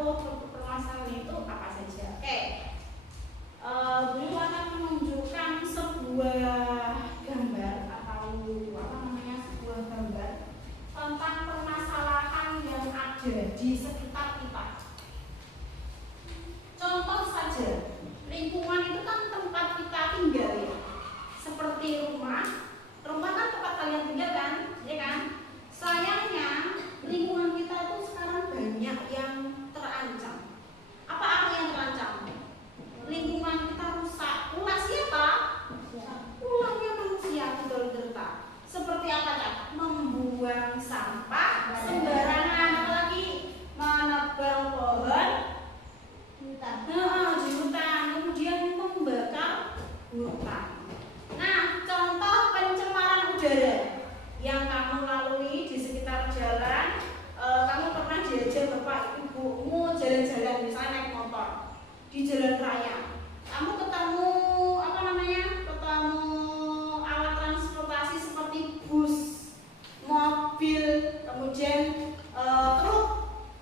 permasalahan itu apa saja. Oke, beliau akan menunjukkan sebuah gambar atau apa namanya, sebuah gambar tentang permasalahan yang ada di sekitar kita. Contoh saja, lingkungan itu kan tempat kita tinggal ya, seperti rumah. Rumah kan tempat kalian tinggal kan, ya kan? Sayangnya lingkungan kita itu sekarang banyak yang terancam. Apa yang terancam? Lingkungan kita rusak. Ulah siapa? Ulahnya manusia kita. Seperti apa kan? Membuang sampah sembarangan, apalagi menebang pohon di hutan, kemudian membakar hutan. Nah, contoh pencemaran udara yang kamu lalui di sekitar jalan. Kamu pernah diajak bapak ibumu jalan-jalan, misalnya naik motor di jalan raya. Kamu ketemu apa namanya? Ketemu alat transportasi seperti bus, mobil, kemudian truk.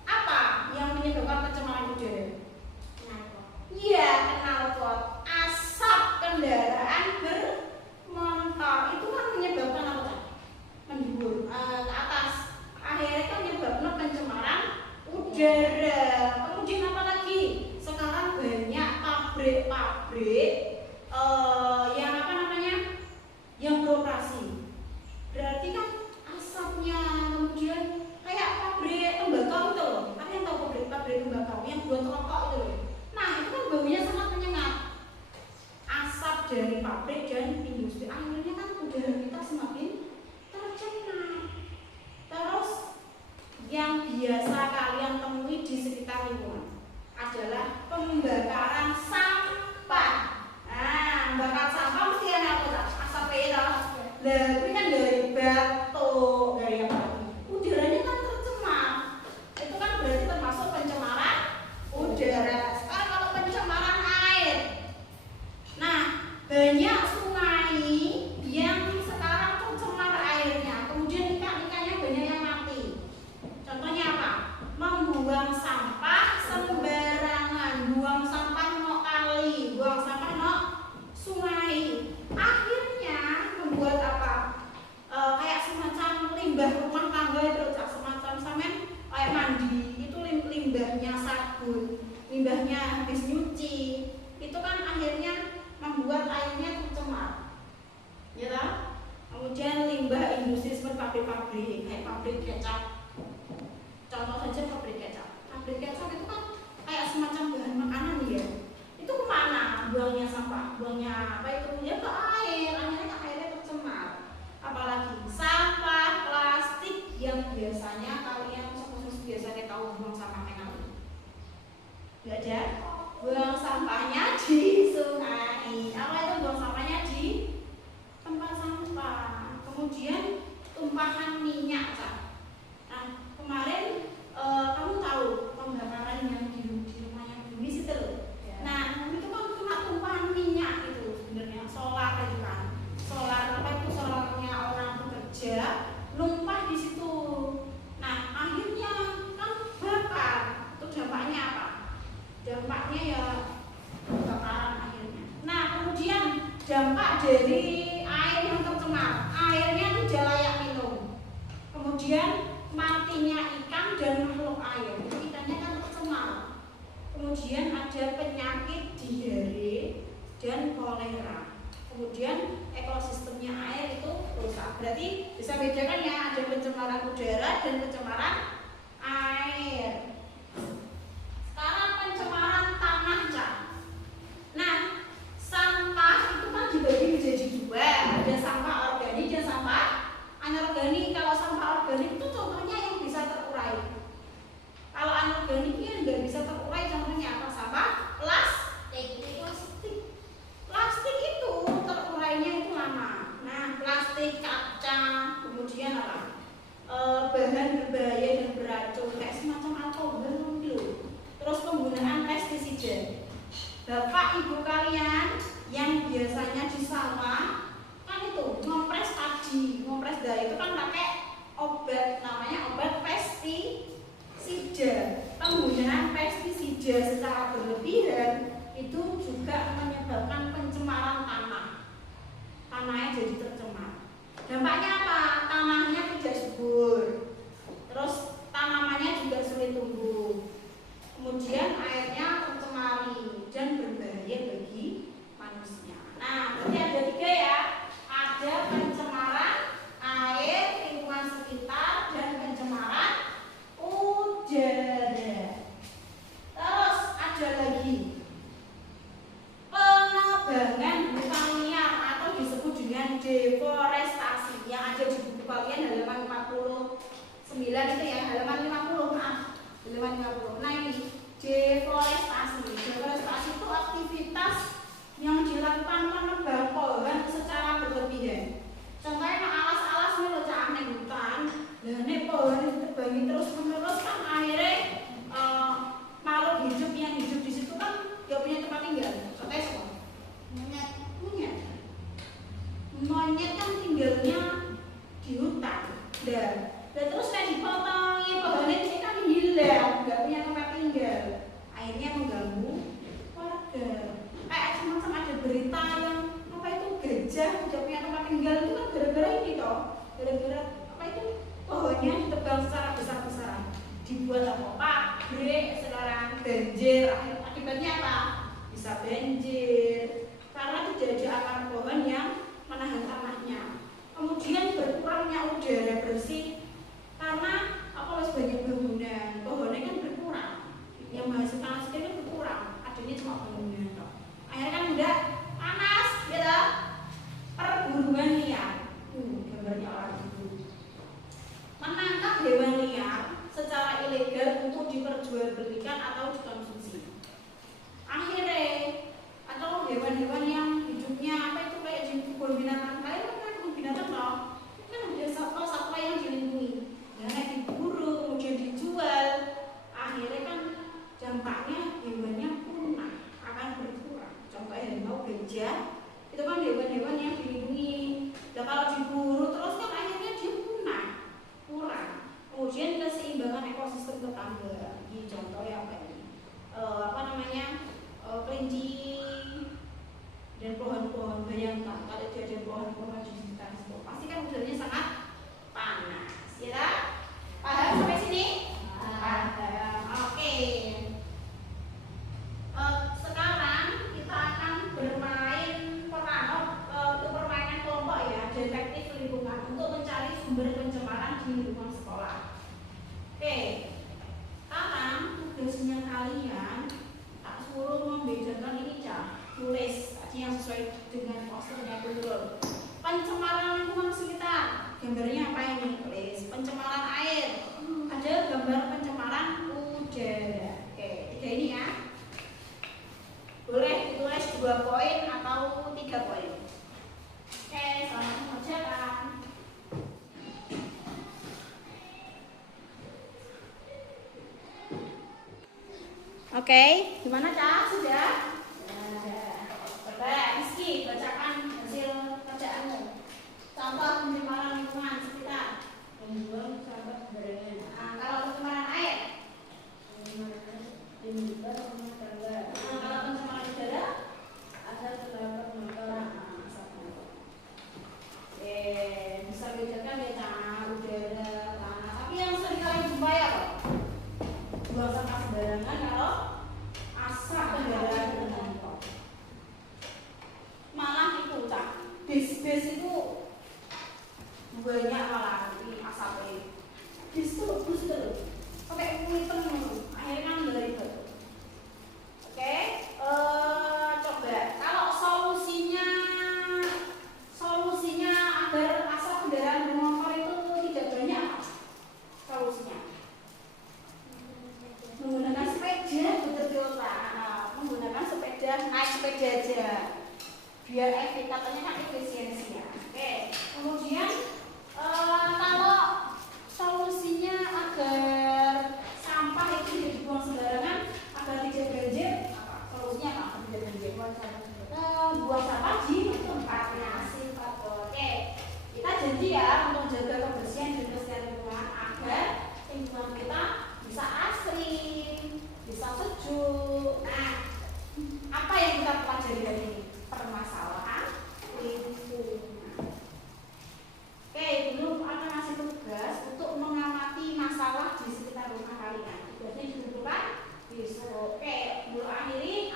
Apa yang menyebabkan pencemaran udara? Iya, knalpot. Asap kendaraan bermotor itu kan menyebabkan apa? Mendubur ke atas. Akhirnya kan menyebabkan pencemaran udara. Kemudian apa lagi? Sekarang banyak pabrik-pabrik yang apa namanya? Yang beroperasi. Berarti kan asapnya, kemudian kayak pabrik tembakau itu loh. Kalian tahu pabrik tembakau yang buat rokok itu loh. Nah, itu kan baunya sangat menyengat. Asap dari pabrik dan industri, akhirnya kan udara kita semakin tercemar. Terus yang biasa kalian temui di sekitar lingkungan adalah pembakaran sampah. Nah, membakar sampah mesti ada apa? Asap itu. Lebih kan dari batu, dari apa lagi? Udaranya kan tercemar. Itu kan berarti termasuk pencemaran udara. Sekarang kalau pencemaran air. Nah, banyak sungai yang sekarang tercemar airnya. Kemudian ikan-ikannya banyak yang mati. Contohnya apa? Membuang sampah sembarangan, buang sampah no kali, buang sampah no sungai. Akhirnya membuat apa? Kayak semacam limbah rumah tangga itu, semacam samen kayak mandi itu limbahnya sabun, limbahnya habis nyuci. Itu kan akhirnya membuat airnya tercemar. Ya kan? Kemudian limbah industri seperti pabrik-pabrik, kayak pabrik kecap. Contoh saja pabrik kecap. Pabrik kecap itu kan kayak semacam bahan makanan ya. Itu kemana buangnya sampah? Buangnya apa itu? Ya ke air. Akhirnya airnya tercemar. Apalagi sampah plastik yang biasanya kalian khusus biasanya tahu buang sampahnya kali. Gak ada? Buang sampahnya di sungai. Apa itu buang sampahnya di tempat sampah. Kemudian tumpahan minyak kan. Nah, kemarin kamu tahu pembakaran yang di rumahnya Bumi situ loh. Ya. Nah, itu kan cuma tumpahan minyak itu sebenarnya, solar itu kan. Solar apa itu, solarnya orang bekerja numpah di situ. Nah, akhirnya kan bakar. Itu dampaknya apa? Dampaknya ya kebakaran akhirnya. Nah, kemudian dampak dari air yang tercemar, airnya tidak layak minum. Kemudian matinya ikan dan makhluk air, ikannya kan tercemar. Kemudian ada penyakit diare dan kolera. Kemudian ekosistemnya air itu rusak. Berarti bisa bedakan ya, ada pencemaran udara dan pencemaran air. Sekarang pencemaran tanah, Cak. Nah, sampah itu kan dibagi menjadi dua, ada sampah organik dan sampah anorganik. Kalau sampah organik itu contohnya yang bisa terurai. Kalau anorganiknya nggak bisa terurai, contohnya apa? Sampah plastik. Plastik itu terurainya itu lama. Nah, plastik kaca, kemudian apa? Bahan berbahaya dan beracun kayak semacam alkohol gitu. Terus penggunaan pestisida. Bapak ibu kalian yang biasanya di sawah kan itu ngompres padi, ngompres daun itu kan pakai obat, namanya obat pestisida. penggunaan pestisida secara berlebihan itu juga menyebabkan pencemaran tanah. Tanahnya jadi tercemar. Dampaknya apa? Tanahnya tidak subur. Terus tanamannya juga sulit tumbuh. Kemudian airnya tercemari dan berbahaya bagi manusia. Nah, berarti ada 3 ya. Ada pencemaran air, lingkungan sekitar, dan pencemaran udara. Terus ada lagi penebangan hutan liar atau disebut dengan deforestasi yang ada di buku kalian halaman 49 itu ya, halaman 50 maaf, halaman 50. Nah ini deforestasi. Deforestasi itu aktivitas yang dilakukan penebang pohon secara berlebihan. Contohnya alas-alas ini loh cak aneh hutan. Nah ini pohon ditebangi terus menerus kan akhirnya makhluk hidup yang hidup di situ kan gak punya tempat tinggal. Contohnya siapa? Monyet. Monyet kan tinggalnya di hutan. Dan terus kayak dipotongi pohonnya ini kan hilang, gak punya tempat tinggal. Akhirnya mengganggu warga. Kayak semacam ada berita yang apa itu gajah tidak punya tempat tinggal itu kan gara-gara ini toh. Gara-gara apa itu pohonnya ditebang secara besar-besaran. Dibuat apa? Pabrik, sekarang banjir. Akibatnya apa? Bisa banjir karena tidak ada akar pohon yang menahan tanahnya. Kemudian berkurangnya udara bersih karena apa harus banyak bangunan. Pohonnya kan berkurang, yang menghasilkan oksigen itu berkurang, adanya cuma bangunan toh. Akhirnya kan udah panas, gitu. Perburuan liar, gambarnya orang itu menangkap hewan liar secara ilegal untuk diperjualbelikan atau dikonsumsi. Akhirnya atau hewan-hewan yang hidupnya apa itu kayak di kebun binatang, kalian kan kebun binatang loh, kan ada satwa-satwa yang dilindungi, dan diburu kemudian dijual, akhirnya kan dampaknya hewannya punah, akan berkurang. Contohnya harimau, gajah, itu kan hewan-hewan yang dilindungi. Dan kalau diburu terus kan akhirnya dia punah, kurang. Kemudian keseimbangan ekosistem tetangga. Ini contoh ya apa ini? Kelinci dan pohon-pohon. Bayangkan kalau ada pohon-pohon di sekitar situ, pasti kan udaranya sangat panas, ya kan? Paham sampai sini? Paham. Oke. Sekarang kita akan bermain permainan kelompok ya, detektif lingkungan untuk mencari sumber pencemaran di lingkungan sekolah. Oke. Sekarang tugasnya kalian tak suruh membedakan ini tulis tadi yang sesuai dengan posternya dulu. Pencemaran lingkungan sekitar, gambarnya apa ini? Tulis pencemaran air. Ada gambar pencemaran udara. Oke, 3 ini ya. Boleh ditulis 2 poin atau 3 poin. Oke, selamat mengerjakan. Oke, gimana Cak? Sudah? Coba Rizky bacakan hasil kerjaanmu. Contoh pencemaran lingkungan sekitar. Membuang sampah sembarangan. Nah, kalau pencemaran air, kalau pencemaran udara, ada terdapat motor. Bisa bedakan ya Cak, udara, tanah. Tapi yang sering kali jumpai apa? Buang sampah sembarangan kalau asap kendaraan bermotor. Malah itu Cak, bis itu banyak malah ini asapnya. Bis itu bagus tuh, sampai hitam akhirnya kan dari itu. Oke, coba kalau solusinya agar asap kendaraan bermotor itu tidak banyak, solusinya menggunakan sepeda, betul Pak. Menggunakan sepeda, naik sepeda aja, biar katanya kan efisiensi ya. Oke, kemudian kalau solusinya agar sampah itu tidak dibuang sembarangan, agar tidak banjir, apa solusinya? Apa tidak banjir? Buang sampah di tempatnya. Oke, kita janji ya untuk jaga kebersihan dan kelestarian lingkungan agar lingkungan kita bisa asri. bisa sejuk. Nah, apa yang kita pelajari hari ini? Permasalahan lingkungan. Oke, dulu akan ngasih tugas untuk mengamati masalah di sekitar rumah kalian. Tugasnya ditentukan besok. Oke, dulu akhiri.